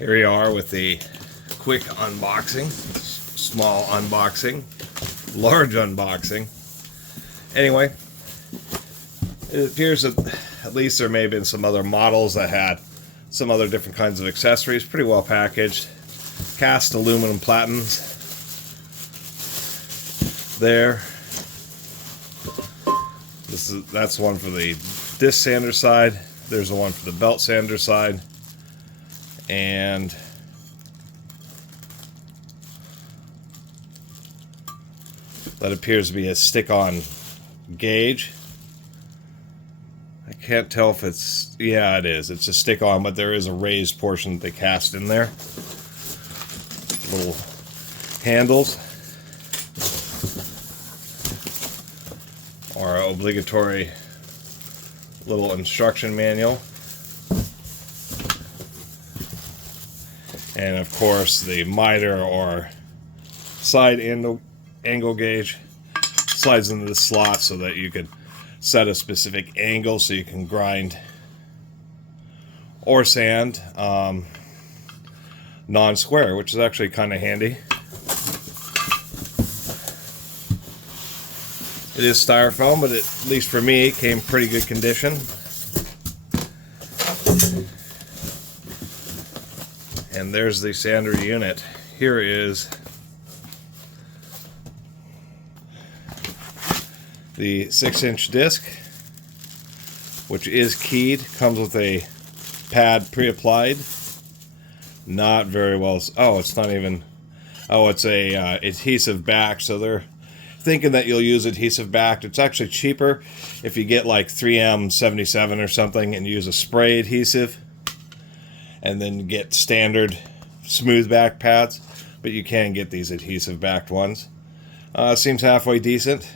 Here we are with the quick unboxing, small unboxing, large unboxing. Anyway, it appears that at least there may have been some other models that had some other different kinds of accessories, pretty well packaged. Cast aluminum platens there. That's one for the disc sander side. There's the one for the belt sander side. And that appears to be a stick-on gauge. I can't tell if it's... yeah, it is. It's a stick-on, but there is a raised portion that they cast in there. Little handles. Our obligatory little instruction manual. And of course the miter or side angle gauge slides into the slot so that you can set a specific angle so you can grind or sand non-square, which is actually kind of handy. It is styrofoam, but at least for me it came pretty good condition. And there's the sander unit. Here is the 6-inch disc, which is keyed. Comes with a pad pre-applied. Not very well. Oh, it's not even. Oh, it's a adhesive back. So they're thinking that you'll use adhesive back. It's actually cheaper if you get like 3M 77 or something and use a spray adhesive, and then get standard smooth back pads, but you can get these adhesive backed ones. Seems halfway decent.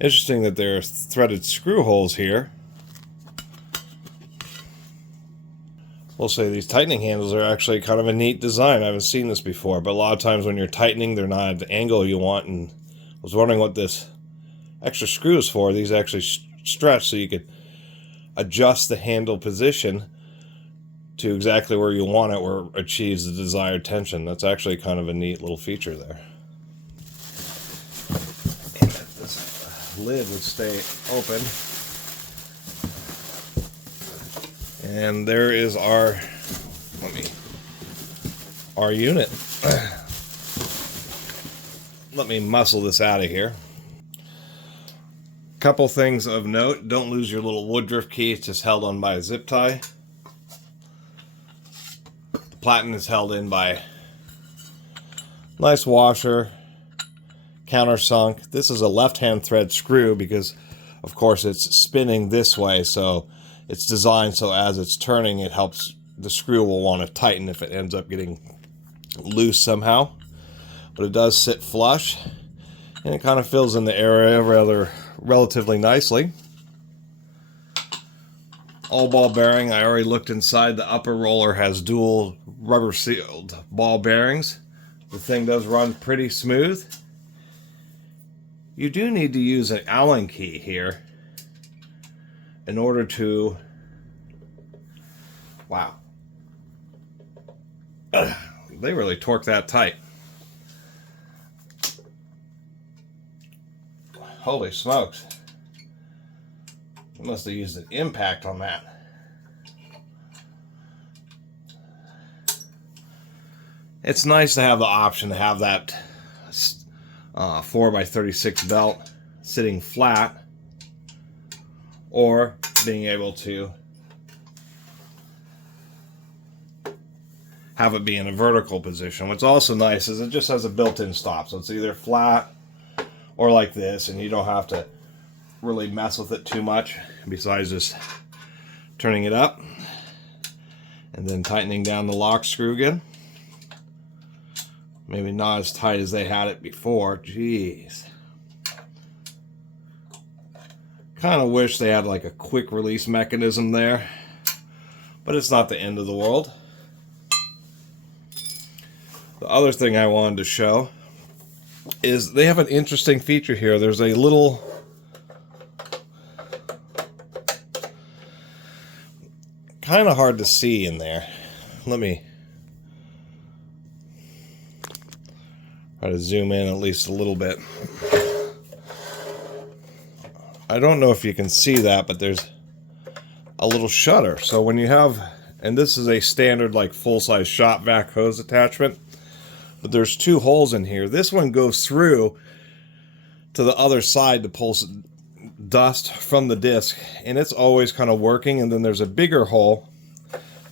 Interesting that there are threaded screw holes here. We'll say these tightening handles are actually kind of a neat design. I haven't seen this before, but a lot of times when you're tightening, they're not at the angle you want, and I was wondering what this extra screw is for. These actually stretch so you can adjust the handle position to exactly where you want it, where it achieves the desired tension. That's actually kind of a neat little feature there. And if this lid would stay open. And there is our unit. Let me muscle this out of here. Couple things of note: don't lose your little woodruff key. It's just held on by a zip tie. The platen is held in by nice washer, countersunk. This is a left-hand thread screw because, of course, it's spinning this way, so it's designed so as it's turning, it helps. The screw will want to tighten if it ends up getting loose somehow. But it does sit flush, and it kind of fills in the area relatively nicely. All ball bearing. I already looked inside. The upper roller has dual rubber sealed ball bearings. The thing does run pretty smooth. You do need to use an Allen key here in order to... wow. They really torque that tight. Holy smokes. I must have used an impact on that. It's nice to have the option to have that 4x36 belt sitting flat, or being able to have it be in a vertical position. What's also nice is it just has a built-in stop, so it's either flat or like this, and you don't have to really mess with it too much besides just turning it up and then tightening down the lock screw again. Maybe not as tight as they had it before. Jeez. Kind of wish they had like a quick release mechanism there, but it's not the end of the world. The other thing I wanted to show is they have an interesting feature here. There's a little kind of hard to see in there. Let me try to zoom in at least a little bit. I don't know if you can see that, but there's a little shutter. So when you have, and this is a standard like full-size shop vac hose attachment, but there's two holes in here. This one goes through to the other side to pull dust from the disc, and it's always kind of working. And then there's a bigger hole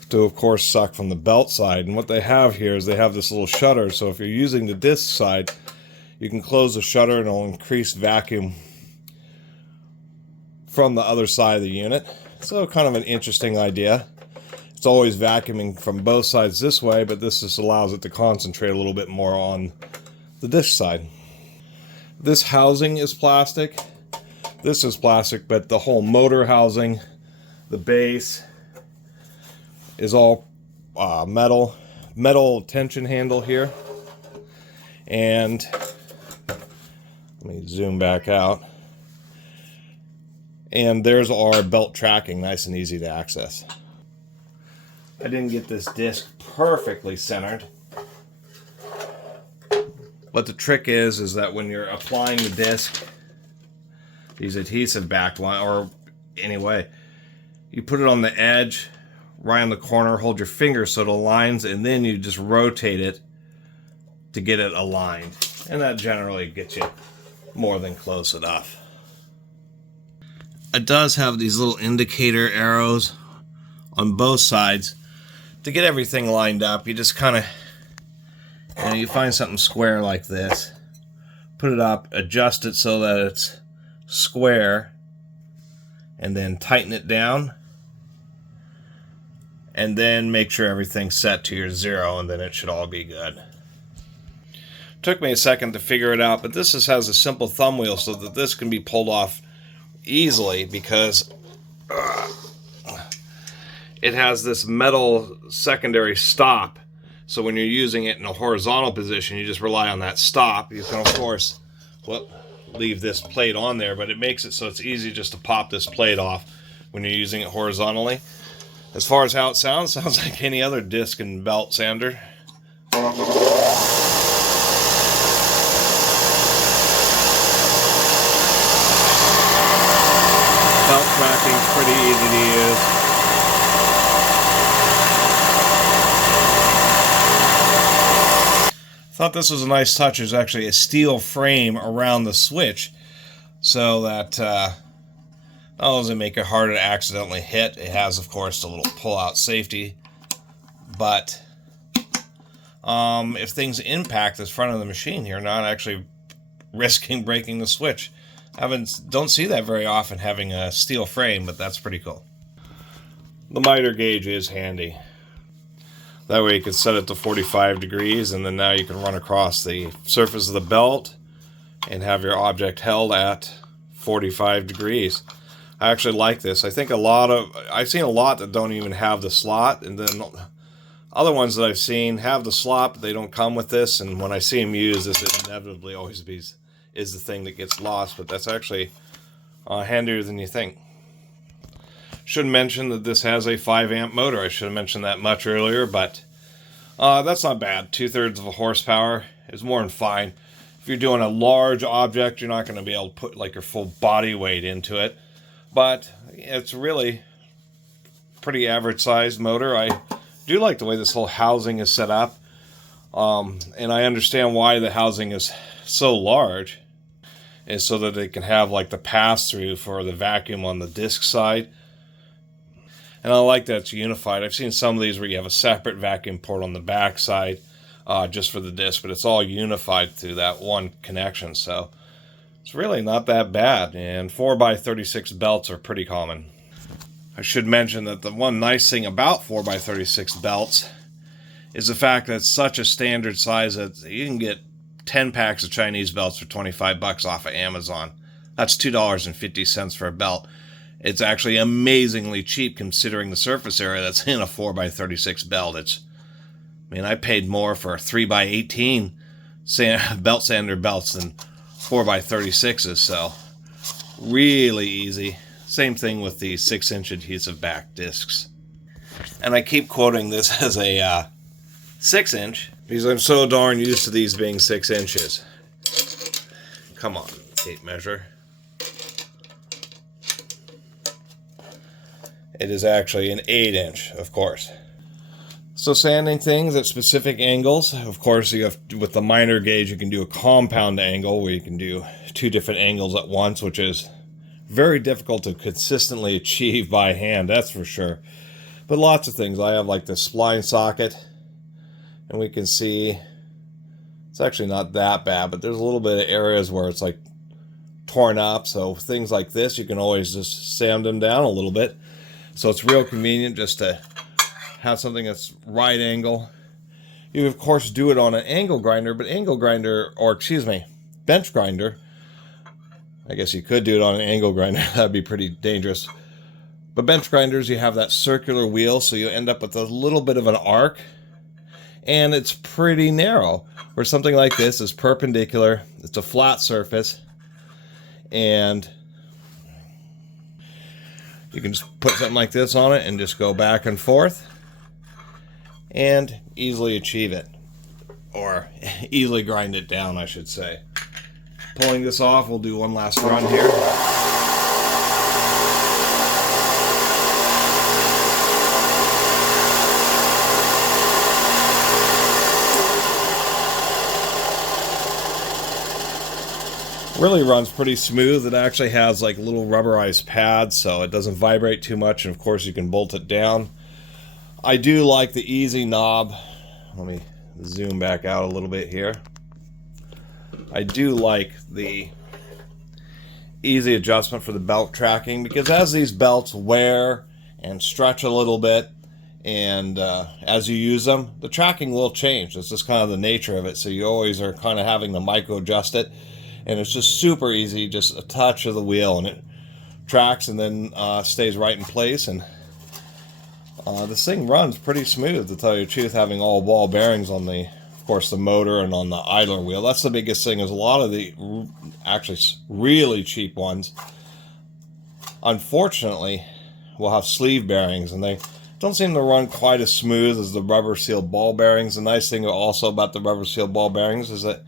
to, of course, suck from the belt side. And what they have here is they have this little shutter, so if you're using the disc side, you can close the shutter and it'll increase vacuum from the other side of the unit. So kind of an interesting idea. It's always vacuuming from both sides this way, but this just allows it to concentrate a little bit more on the disc side. This housing is plastic. This is plastic, but the whole motor housing, the base, is all metal tension handle here. And let me zoom back out. And there's our belt tracking, nice and easy to access. I didn't get this disc perfectly centered, but the trick is that when you're applying the disc, these adhesive back line, or anyway, you put it on the edge, right on the corner, hold your finger so it aligns, and then you just rotate it to get it aligned. And that generally gets you more than close enough. It does have these little indicator arrows on both sides to get everything lined up. You just kind of, you find something square like this, put it up, adjust it so that it's square, and then tighten it down, and then make sure everything's set to your 0, and then it should all be good. Took me a second to figure it out, but this just has a simple thumb wheel so that this can be pulled off easily, because it has this metal secondary stop. So when you're using it in a horizontal position, you just rely on that stop. You can, of course, leave this plate on there, but it makes it so it's easy just to pop this plate off when you're using it horizontally. As far as how it sounds like any other disc and belt sander. Belt tracking is pretty easy to use. Thought this was a nice touch. There's actually a steel frame around the switch so that not only does it make it harder to accidentally hit, it has, of course, the little pull-out safety, but if things impact the front of the machine, you're not actually risking breaking the switch. Don't see that very often, having a steel frame, but that's pretty cool. The miter gauge is handy. That way you can set it to 45 degrees, and then now you can run across the surface of the belt and have your object held at 45 degrees. I actually like this. I think I've seen a lot that don't even have the slot, and then other ones that I've seen have the slot, but they don't come with this, and when I see them use this, it inevitably always is the thing that gets lost, but that's actually handier than you think. Should mention that this has a 5 amp motor. I should have mentioned that much earlier, but that's not bad. 2/3 of a horsepower is more than fine. If you're doing a large object, you're not going to be able to put like your full body weight into it, but it's really pretty average sized motor. I do like the way this whole housing is set up, and I understand why the housing is so large, is so that it can have like the pass through for the vacuum on the disc side. And I like that it's unified. I've seen some of these where you have a separate vacuum port on the back side just for the disc, but it's all unified through that one connection. So it's really not that bad. And 4x36 belts are pretty common. I should mention that the one nice thing about 4x36 belts is the fact that it's such a standard size that you can get 10 packs of Chinese belts for 25 bucks off of Amazon. That's $2.50 for a belt. It's actually amazingly cheap considering the surface area that's in a 4x36 belt. I paid more for 3x18 belt sander belts than 4x36s, so really easy. Same thing with the 6-inch adhesive back discs. And I keep quoting this as a 6-inch because I'm so darn used to these being 6 inches. Come on, tape measure. It is actually an 8-inch, of course. So sanding things at specific angles, of course, you have with the minor gauge, you can do a compound angle where you can do 2 different angles at once, which is very difficult to consistently achieve by hand, that's for sure. But lots of things. I have like the spline socket, and we can see it's actually not that bad, but there's a little bit of areas where it's like torn up. So things like this, you can always just sand them down a little bit. So it's real convenient just to have something that's right angle. You of course do it on an angle grinder, but bench grinder. I guess you could do it on an angle grinder. That'd be pretty dangerous. But bench grinders, you have that circular wheel, so you end up with a little bit of an arc, and it's pretty narrow. Where something like this is perpendicular, it's a flat surface, and you can just put something like this on it and just go back and forth and easily achieve it, or easily grind it down, I should say. Pulling this off, we'll do one last run here. Really runs pretty smooth. It actually has like little rubberized pads, so it doesn't vibrate too much, and of course you can bolt it down. I do like the easy knob. Let me zoom back out a little bit here. I do like the easy adjustment for the belt tracking, because as these belts wear and stretch a little bit, and as you use them, the tracking will change. It's just kind of the nature of it, so you always are kind of having to micro adjust it. And it's just super easy, just a touch of the wheel and it tracks and then stays right in place. And this thing runs pretty smooth, to tell you the truth, having all ball bearings on the, of course, the motor and on the idler wheel. That's the biggest thing, is a lot of the actually really cheap ones, unfortunately, will have sleeve bearings, and they don't seem to run quite as smooth as the rubber seal ball bearings. The nice thing also about the rubber seal ball bearings is that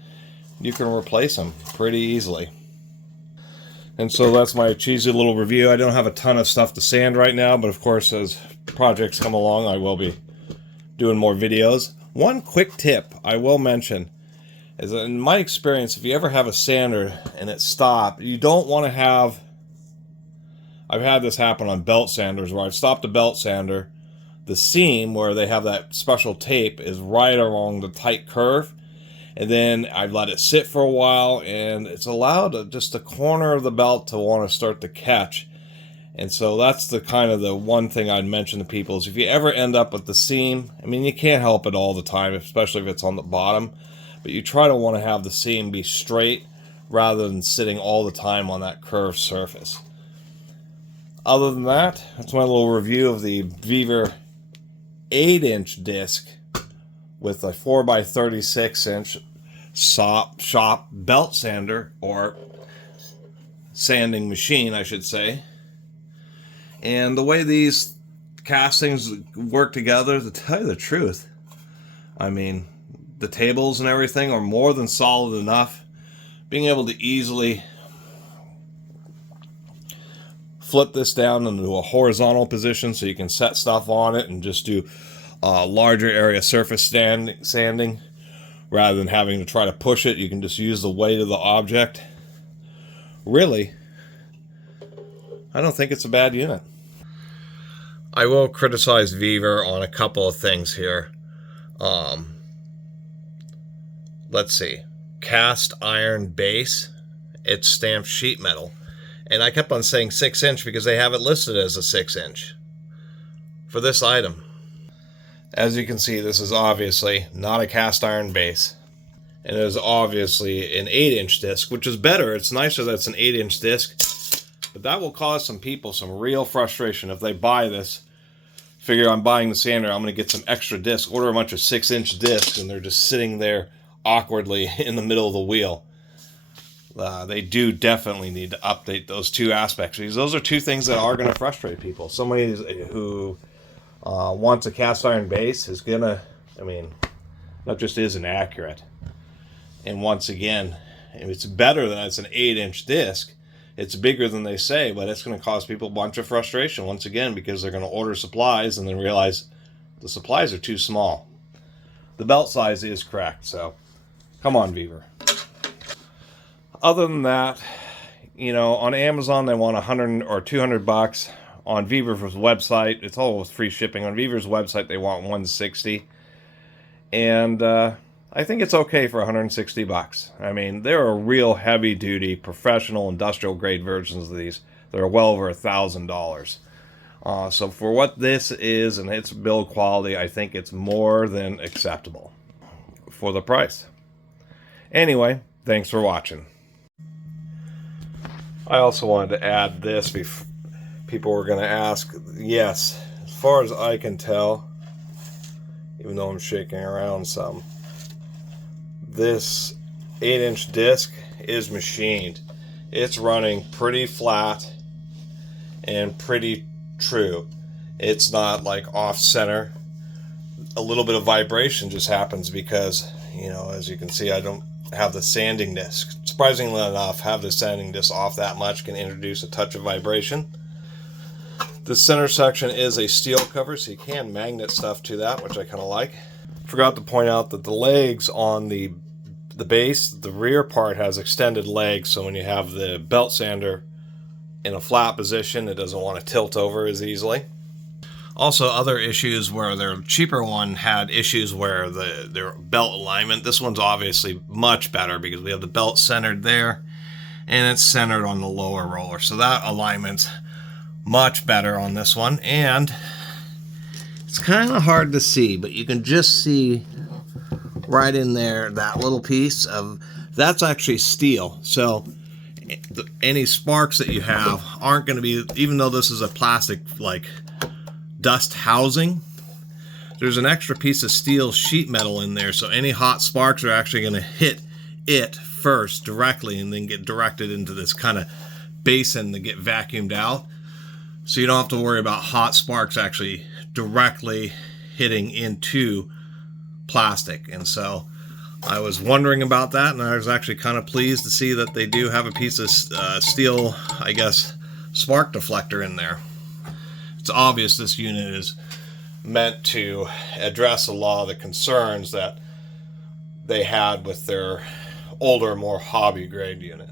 you can replace them pretty easily. And so that's my cheesy little review. I don't have a ton of stuff to sand right now, but of course as projects come along I will be doing more videos. One quick tip I will mention is that in my experience, if you ever have a sander and it stopped, you don't want to have, I've had this happen on belt sanders where I've stopped a belt sander, the seam where they have that special tape is right along the tight curve, and then I've let it sit for a while, and it's allowed just the corner of the belt to want to start to catch. And so that's the kind of the one thing I'd mention to people is if you ever end up with the seam, I mean, you can't help it all the time, especially if it's on the bottom, but you try to want to have the seam be straight rather than sitting all the time on that curved surface. Other than that, that's my little review of the Vevor 8-inch disc with a 4x36-inch shop belt sander, or sanding machine, I should say. And the way these castings work together, to tell you the truth, I mean, the tables and everything are more than solid enough. Being able to easily flip this down into a horizontal position so you can set stuff on it and just do larger area surface sanding rather than having to try to push it. You can just use the weight of the object. Really, I don't think it's a bad unit. I will criticize Vevor on a couple of things here. Let's see. Cast iron base. It's stamped sheet metal. And I kept on saying 6-inch because they have it listed as a 6-inch for this item. As you can see, this is obviously not a cast iron base. And it is obviously an 8-inch disc, which is better. It's nicer that it's an 8-inch disc. But that will cause some people some real frustration if they buy this. Figure I'm buying the sander, I'm going to get some extra discs. Order a bunch of 6-inch discs, and they're just sitting there awkwardly in the middle of the wheel. They do definitely need to update those two aspects, because those are two things that are going to frustrate people. Somebody who Once a cast iron base is gonna, I mean, that just isn't accurate. And once again, it's better than it's an 8-inch disc. It's bigger than they say, but it's going to cause people a bunch of frustration once again, because they're going to order supplies and then realize the supplies are too small. The belt size is correct, so come on, Vevor. Other than that, you know, on Amazon they want 100 or 200 bucks. On Vevor's website, it's all with free shipping. On Vevor's website they want 160, and I think it's okay for 160 bucks. I mean, there are real heavy-duty, professional, industrial-grade versions of these that are well over $1,000. So for what this is and its build quality, I think it's more than acceptable for the price. Anyway, thanks for watching. I also wanted to add this before people were going to ask. Yes, as far as I can tell, even though I'm shaking around some, this 8-inch disc is machined. It's running pretty flat and pretty true. It's not like off center. A little bit of vibration just happens because, you know, as you can see, I don't have the sanding disc. Surprisingly enough, have the sanding disc off that much can introduce a touch of vibration. The center section is a steel cover, so you can magnet stuff to that, which I kind of like. Forgot to point out that the legs on the base, the rear part has extended legs, so when you have the belt sander in a flat position, it doesn't want to tilt over as easily. Also, other issues where their cheaper one had issues where their belt alignment. This one's obviously much better because we have the belt centered there and it's centered on the lower roller, so that alignment's much better on this one. And it's kind of hard to see, but you can just see right in there that little piece of that's actually steel, so any sparks that you have aren't going to be, even though this is a plastic like dust housing, there's an extra piece of steel sheet metal in there, so any hot sparks are actually going to hit it first directly and then get directed into this kind of basin to get vacuumed out, so you don't have to worry about hot sparks actually directly hitting into plastic. And so I was wondering about that, and I was actually kind of pleased to see that they do have a piece of steel, I guess, spark deflector in there. It's obvious this unit is meant to address a lot of the concerns that they had with their older, more hobby grade unit.